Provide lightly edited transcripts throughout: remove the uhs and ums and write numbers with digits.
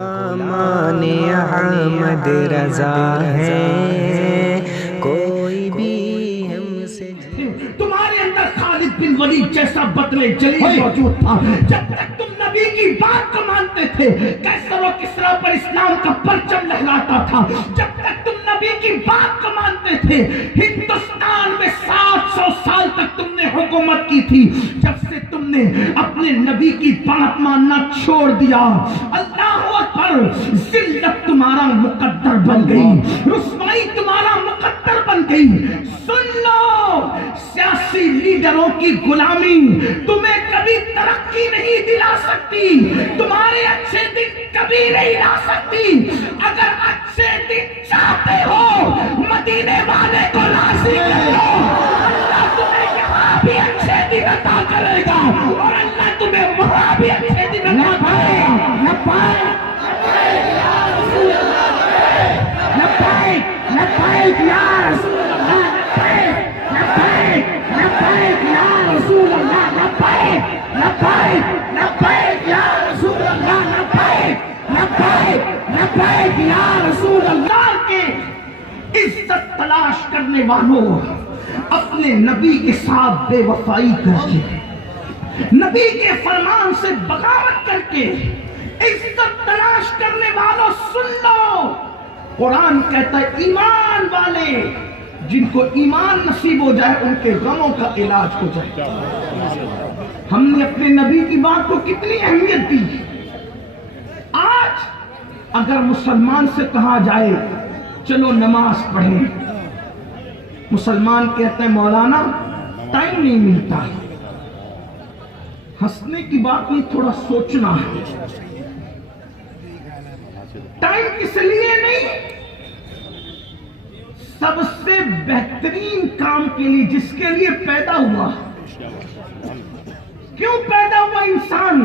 مان احمد رضا ہے کوئی بھی ہم سے تمہارے اندر خالد بن ولید جیسا بدلے جلیل موجود تھا جب تک تم نبی کی بات کو مانتے تھے کیسر و کسریٰ پر اسلام کا پرچم لہراتا تھا جب تک تم نبی کی بات کو مانتے تھے ہندوستان میں 700 سال تک تم نے حکومت کی تھی جب سے تم نے اپنے نبی کی بات ماننا چھوڑ دیا اللہ اکبر ذلت تمہارا مقدر بن گئی رسوائی تمہارا مقدر بن گئی سن لو سیاسی لیڈروں کی غلامی تمہیں کبھی ترقی نہیں دلا سکتی تمہارے اچھے دن کبھی نہیں لا سکتی اگر اچھے دن چاہتے ہو مدینے والے کو راضی کرو اللہ تمہیں یہاں بھی اچھے دن عطا کرے گا اور اللہ تمہیں وہاں بھی اچھے دن عطا کرے گا لبیک یا رسول اللہ لبیک یا رسول اللہ لبیک یا رسول اللہ لبیک یا رسول اللہ کے عزت تلاش کرنے والوں اپنے نبی کے ساتھ بے وفائی کر کے نبی کے فرمان سے بغاوت کر کے عزت تلاش کرنے والوں سن لو قرآن کہتا ہے ایمان والے جن کو ایمان نصیب ہو جائے ان کے غموں کا علاج ہو جائے ہم نے اپنے نبی کی بات کو کتنی اہمیت دی آج اگر مسلمان سے کہا جائے چلو نماز پڑھیں مسلمان کہتے ہیں مولانا ٹائم نہیں ملتا ہنسنے کی بات نہیں تھوڑا سوچنا ہے ٹائم کس لیے نہیں سب سے بہترین کام کے لیے جس کے لیے پیدا ہوا کیوں پیدا ہوا انسان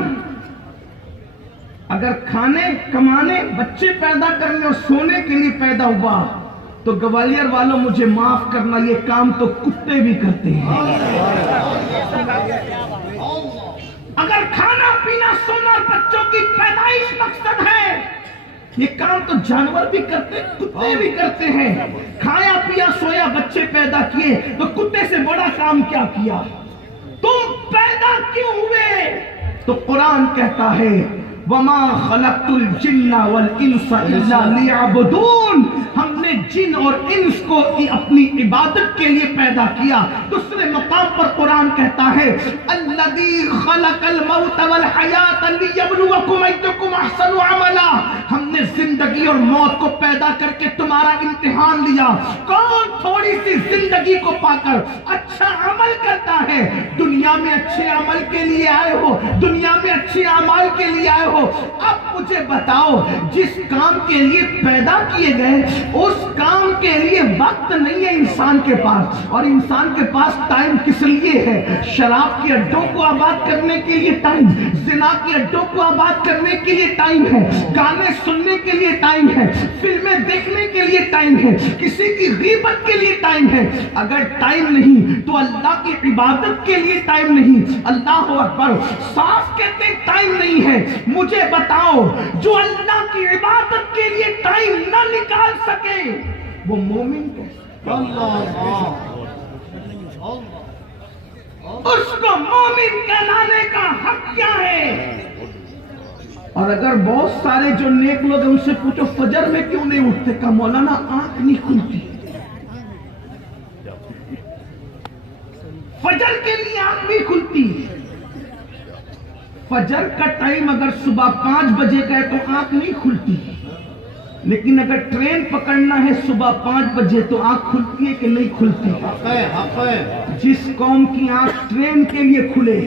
اگر کھانے کمانے بچے پیدا کرنے اور سونے کے لیے پیدا ہوا تو گوالیر والوں مجھے معاف کرنا یہ کام تو کتے بھی کرتے ہیں اگر کھانا پینا سونا بچوں کی پیدائش مقصد ہے یہ کام تو جانور بھی کرتے کتے بھی کرتے ہیں کھایا پیا سویا بچے پیدا کیے تو کتے سے بڑا کام کیا کیا تم پیدا کیوں ہوئے تو قرآن کہتا ہے وَمَا خَلَقْتُ الْجِنَّ وَالْإِنسَ إِلَّا لِيَعْبُدُونَ ہم نے جن اور انس کو اپنی عبادت کے لیے پیدا کیا دوسرے مقام پر قرآن کہتا ہے الَّذِي خَلَقَ الْمَوْتَ وَالْحَيَاةَ لِيَبْلُوَكُمْ أَيُّكُمْ أَحْسَنُ عَمَلًا ہم نے زندگی اور موت کو پیدا کر کے تمہارا امتحان لیا کون تھوڑی سی زندگی کو پا کر اچھا عمل کرتا ہے دنیا میں اچھے عمل کے لیے آئے ہو دنیا میں اچھے اعمال کے لیے آئے ہو اب مجھے بتاؤ جس کام کے لیے پیدا کیے گئے اس کام کے لیے وقت نہیں ہے انسان کے پاس اور انسان کے پاس ٹائم کس لیے ہے شراب کے اڈوں کو آباد کرنے کے لیے ٹائم زنا کے اڈوں کو آباد کرنے کے لیے ٹائم ہے گانے سننے کے لیے ٹائم ہے فلمیں دیکھنے کے لیے ٹائم ہے کسی کی غیبت کے لیے ٹائم ہے اگر ٹائم نہیں تو اللہ کی عبادت کے لیے ٹائم نہیں اللہ اکبر صاف کہتے ٹائم نہیں ہے مجھے بتاؤ جو اللہ کی عبادت کے لیے ٹائم نہ نکال سکے وہ مومن کیسے اس کو مومن کہلانے کا حق کیا ہے اور اگر بہت سارے جو نیک لوگ ہیں ان سے پوچھو فجر میں کیوں نہیں اٹھتے کہا مولانا آنکھ نہیں کھلتی فجر کے لیے آنکھ نہیں کھلتی فجر کا ٹائم اگر صبح 5 بجے کا ہے تو آنکھ نہیں کھلتی لیکن اگر ٹرین پکڑنا ہے صبح 5 بجے تو آنکھ کھلتی ہے کہ نہیں کھلتی جس قوم کی آنکھ ٹرین کے لیے کھلے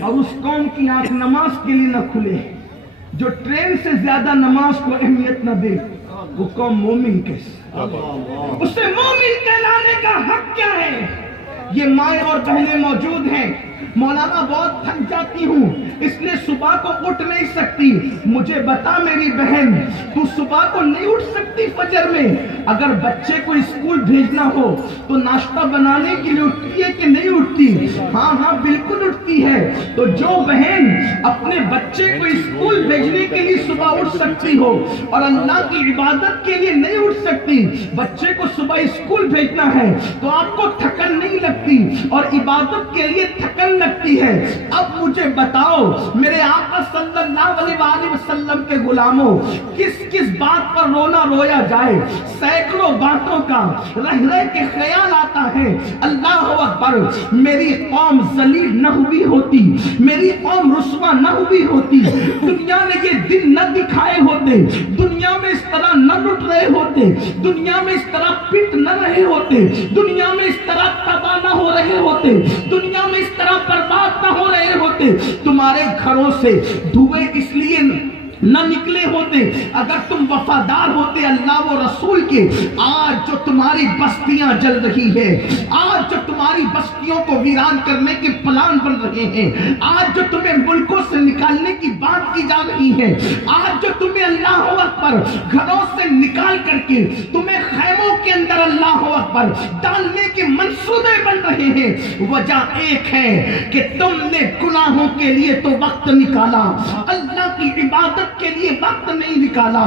اور اس قوم کی آنکھ نماز کے لیے نہ کھلے جو ٹرین سے زیادہ نماز کو اہمیت نہ دے وہ قوم مومن کیسے اسے مومن کہلانے کا حق کیا ہے یہ مائیں اور بہنیں موجود ہیں مولانا بہت تھک جاتی ہوں اس لیے صبح کو اٹھ نہیں سکتی. مجھے بتا میری بہن, تو صبح کو نہیں اٹھ سکتی فجر میں؟ اگر بچے کو اسکول بھیجنا ہو تو ناشتہ بنانے کے لیے اٹھتی ہے کہ نہیں اٹھتی؟ ہاں ہاں بالکل اٹھتی ہے. تو جو بہن اپنے بچے کو اسکول بھیجنے کے لیے صبح اٹھ سکتی ہو اور اللہ کی عبادت کے لیے نہیں اٹھ سکتی, بچے کو صبح اسکول بھیجنا ہے تو آپ کو تھکن نہیں لگتی اور عبادت کے لیے تھکن لگتی ہے. اب مجھے بتاؤ میرے آقا صلی اللہ علیہ وآلہ وسلم کے غلاموں, کس کس بات پر رونا رویا جائے؟ سینکڑوں باتوں کا رہ رہ کے خیال آتا ہے. اللہ اکبر, میری قوم ذلیل نہ ہوئی ہوتی, میری قوم رسوا نہ ہوئی ہوتی, دنیا نے یہ دن نہ دکھائے ہوتے, دنیا میں اس طرح نہ لٹ رہے ہوتے, دنیا میں اس طرح پٹ نہ رہے ہوتے, دنیا میں اس طرح تباہ نہ ہو رہے ہوتے, دنیا میں اس طرح برباد نہ ہو رہے ہوتے. تمہارے گھروں سے دھوئے اس لیے نہ نکلے ہوتے اگر تم وفادار ہوتے اللہ و رسول کے. آج جو تمہاری بستیاں جل رہی ہے, آج جو تمہاری بستیوں کو ویران کرنے کے پلان بن رہے ہیں, آج جو تمہیں ملکوں سے نکالنے کی بات کی جا رہی ہے, آج جو تمہیں اللہ اکبر گھروں سے نکال کر کے تمہیں خیموں کے اندر اللہ اکبر ڈالنے کے منصوبے بن رہے ہیں, وجہ ایک ہے کہ تم نے گناہوں کے لیے تو وقت نکالا, اللہ کی عبادت کے لیے وقت نہیں نکالا.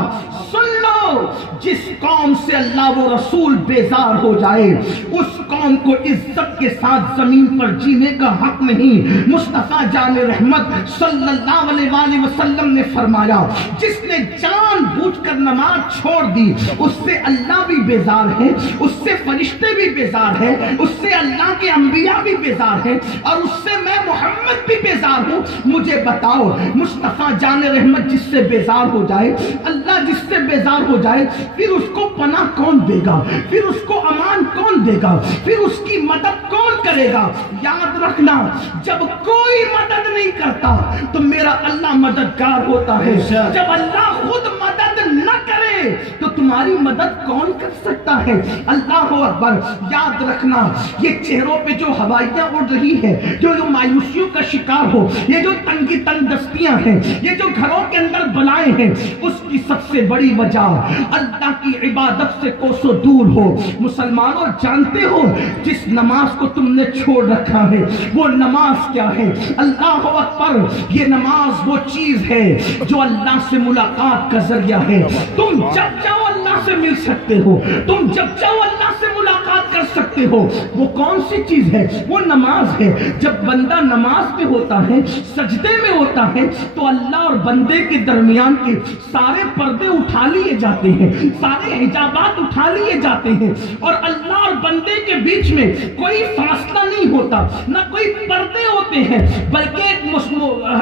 سن لو, جس قوم سے اللہ و رسول بیزار ہو جائے اس قوم کو عزت کے ساتھ زمین پر جینے کا حق نہیں. مصطفیٰ جان رحمت صلی اللہ علیہ وآلہ وسلم نے فرمایا, جس نے جان بوجھ کر نماز چھوڑ دی اس سے اللہ بھی بیزار ہے, اس سے فرشتے بھی بیزار ہیں, اس سے اللہ کے انبیاء بھی بیزار ہیں, اور اس سے میں محمد بھی بیزار ہوں. مجھے بتاؤ مصطفیٰ جان رحمت جس سے بیزار ہو جائے, اللہ جس سے بیزار ہو جائے, پھر اس کو پناہ کون دے گا, پھر اس کو امان کون دے گا, پھر اس کی مدد کون کرے گا؟ یاد رکھنا, جب کوئی مدد نہیں کرتا تو میرا اللہ مددگار ہوتا ہے. جب اللہ خود مدد نہ کرے تو تمہاری مدد کون کر سکتا ہے؟ اللہ اکبر. یاد رکھنا, یہ چہروں پہ جو ہوائیاں اڑ رہی ہے, جو مایوسیوں کا شکار ہو, یہ جو تنگی تنگ دستیاں ہیں, یہ جو گھروں کے اندر بلائے ہیں, اس کی سب سے بڑی وجہ اللہ کی عبادت سے کوسوں دور ہو. مسلمانوں جانتے ہو جس نماز کو تم نے چھوڑ رکھا ہے وہ نماز کیا ہے؟ اللہ اکبر, یہ نماز وہ چیز ہے جو اللہ سے ملاقات کا ذریعہ ہے. تم جب چاہو اللہ سے مل سکتے ہو, تم جب چاہو اللہ سے ملاقات کر سکتے ہو. وہ کون سی چیز ہے؟ وہ نماز ہے. جب بندہ نماز میں ہوتا ہے, سجدے میں ہوتا ہے, تو اللہ اور بندے کے درمیان کے سارے پردے اٹھا لیے جاتے ہیں, سارے حجابات اٹھا لیے جاتے ہیں, اور اللہ اور بندے کے بیچ میں کوئی فاصلہ نہیں ہوتا, نہ کوئی پردے ہوتے ہیں. بلکہ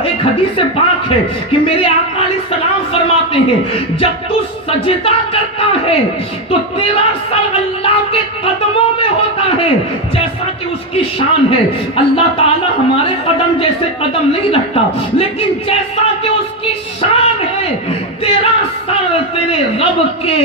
ایک حدیث پاک ہے کہ میرے آقا علیہ السلام فرماتے ہیں, جب تو سجدہ کرتا ہے تو تیرا سر اللہ کے قدموں میں ہوتا ہے جیسا کہ اس کی شان ہے. اللہ تعالی ہمارے قدم جیسے قدم نہیں رکھتا, لیکن جیسا کہ اس کی شان ہے, تیرا سر تیرے رب کے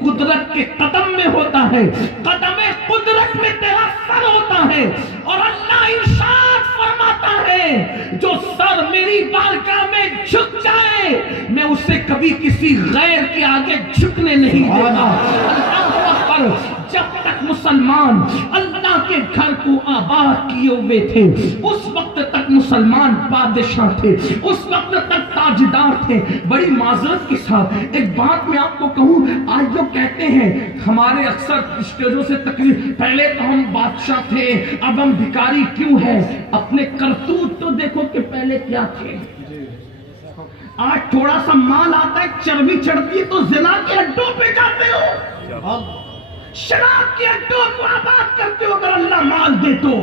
قدرت کے قدم میں ہوتا ہے, قدم قدرت میں تیرا سر ہوتا ہے. اور اللہ ارشاد فرماتا ہے, جو سر میری بارگاہ میں جھک جائے میں اسے کبھی کسی غیر کے آگے جھکنے نہیں دیتا. اللہ اکبر. جب تک مسلمان اللہ کے گھر کو آباد کیے ہوئے تھے اس وقت تک مسلمان بادشاہ تھے, اس وقت تک تاجدار تھے. بڑی معذرت کے ساتھ ایک بات میں آپ کو کہوں, آج لوگ کہتے ہیں ہمارے اکثر اسٹیجوں سے تقریر, پہلے تو ہم بادشاہ تھے اب ہم بھکاری کیوں ہیں. اپنے کرتوت تو دیکھو کہ پہلے کیا تھے. آج تھوڑا سا مال آتا ہے, چربی چڑھتی ہے تو زنا کے اڈوں پہ جاتے ہو, شراب کے اڈوں کو آباد کرتے ہو. اگر اللہ مال دے تو,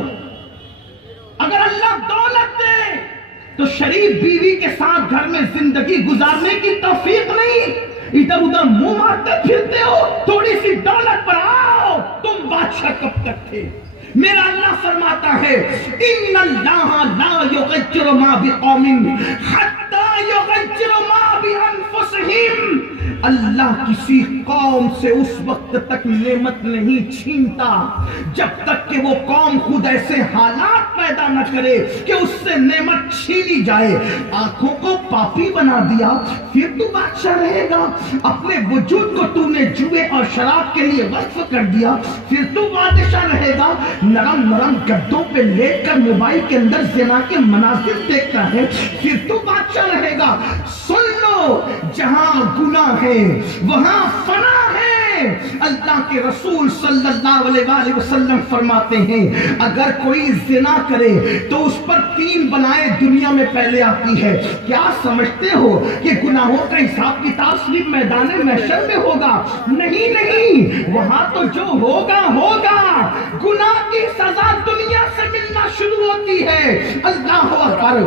اگر اللہ دولت دے تو شریف بیوی کے ساتھ گھر میں زندگی گزارنے کی توفیق نہیں, ادھر ادھر منہ مارتے پھرتے ہو. تھوڑی سی دولت پر آؤ, تم بادشاہ کب تک تھے؟ میرا اللہ فرماتا ہے, ان اللہ لا یغیر ما بقوم حتی یغیر ما بانفسہم. اللہ کسی قوم سے اس وقت تک نعمت نہیں چھینتا جب تک کہ وہ قوم خود ایسے حالات پیدا نہ کرے کہ اس سے نعمت چھینی جائے. آنکھوں کو پاپی بنا دیا پھر تو بادشاہ رہے گا. اپنے وجود کو تو نے جوئے اور شراب کے لیے وقف کر دیا پھر تو بادشاہ رہے گا. نرم نرم گدوں پہ لیٹ کر موبائل کے اندر زنا کے مناظر دیکھتا ہے پھر تو بادشاہ رہے گا. سن لو جہاں گناہ ہے وہاں فنا ہے. اللہ کے رسول صلی اللہ علیہ وآلہ وسلم فرماتے ہیں اگر کوئی زنا کرے تو اس پر 3 بلائیں دنیا میں پہلے آتی ہے. کیا سمجھتے ہو کہ گناہوں کا حساب کتاب صرف میدان محشر میں ہوگا؟ نہیں، وہاں تو جو ہوگا ہوگا. گناہ کی سزا دنیا سے ملنا شروع ہوتی ہے. اللہ اکبر.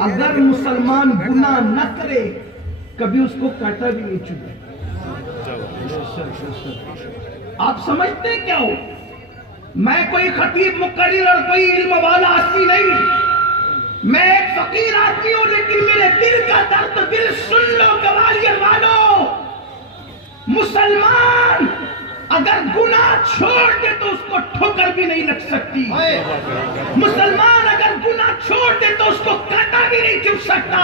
اگر مسلمان گناہ نہ کرے کبھی اس کو کاٹا بھی نہیں چکا. آپ سمجھتے کیا ہو؟ میں کوئی خطیب مقرر اور کوئی علم والا آدمی نہیں، میں ایک فقیر آدمی ہوں، لیکن میرے دل کا درد دل سن لو گوالیر والو. مسلمان اگر گناہ چھوڑ دے تو اس کو ٹھوکر بھی نہیں لگ سکتی. مسلمان اگر گناہ چھوڑ دے تو اس کو کاٹا بھی نہیں چبھ سکتا.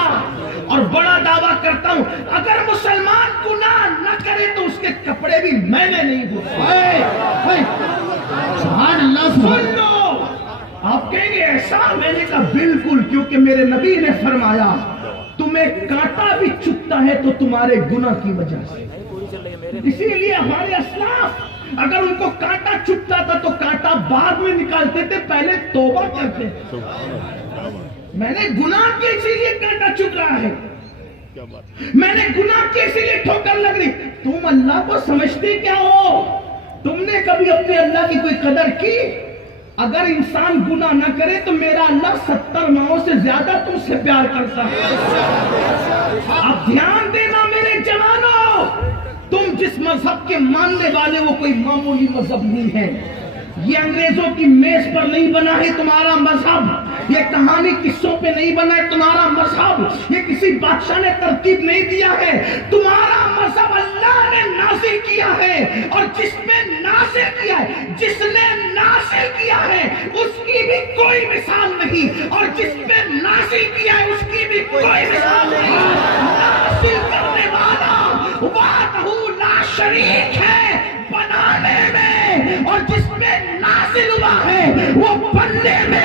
اور بڑا دعویٰ کرتا ہوں اگر مسلمان گناہ نہ کرے تو اس کے کپڑے بھی میلے نہیں ہوتے. سبحان اللہ. سن لو. آپ کہیں گے ایسا؟ میں نے کہا بالکل، کیونکہ میرے نبی نے فرمایا تمہیں کانٹا بھی چبھتا ہے تو تمہارے گناہ کی وجہ سے. اسی لیے ہمارے اسلاف اگر ان کو کانٹا چبھتا تھا تو کانٹا بعد میں نکالتے تھے، پہلے توبہ کرتے تھے. میں نے گناہ کیا اسی لیے کانٹا چبھ رہا ہے، میں نے گناہ کیا اسی لیے ٹھوکر لگ رہی. تم اللہ کو سمجھتے کیا ہو؟ تم نے کبھی اپنے اللہ کی کوئی قدر کی؟ اگر انسان گناہ نہ کرے تو میرا اللہ 70 ماؤں سے زیادہ تم سے پیار کرتا ہے. اب دھیان دینا میرے جوانوں، تم جس مذہب کے ماننے والے وہ کوئی معمولی مذہب نہیں ہے. یہ انگریزوں کی میز پر نہیں بنا ہے تمہارا مذہب، یہ کہانی قصوں پہ نہیں بنا ہے تمہارا مذہب، یہ کسی بادشاہ نے ترتیب نہیں دیا ہے. تمہارا مذہب اللہ نے نازل کیا ہے، اور جس میں نازل کیا ہے، جس نے نازل کیا ہے اس کی بھی کوئی مثال نہیں، اور جس میں نازل کیا ہے اس کی بھی کوئی مثال نہیں. نازل کرنے والا وحدہ لا شریک ہے بنانے میں، اور جس میں نازل ہوا ہے وہ بننے میں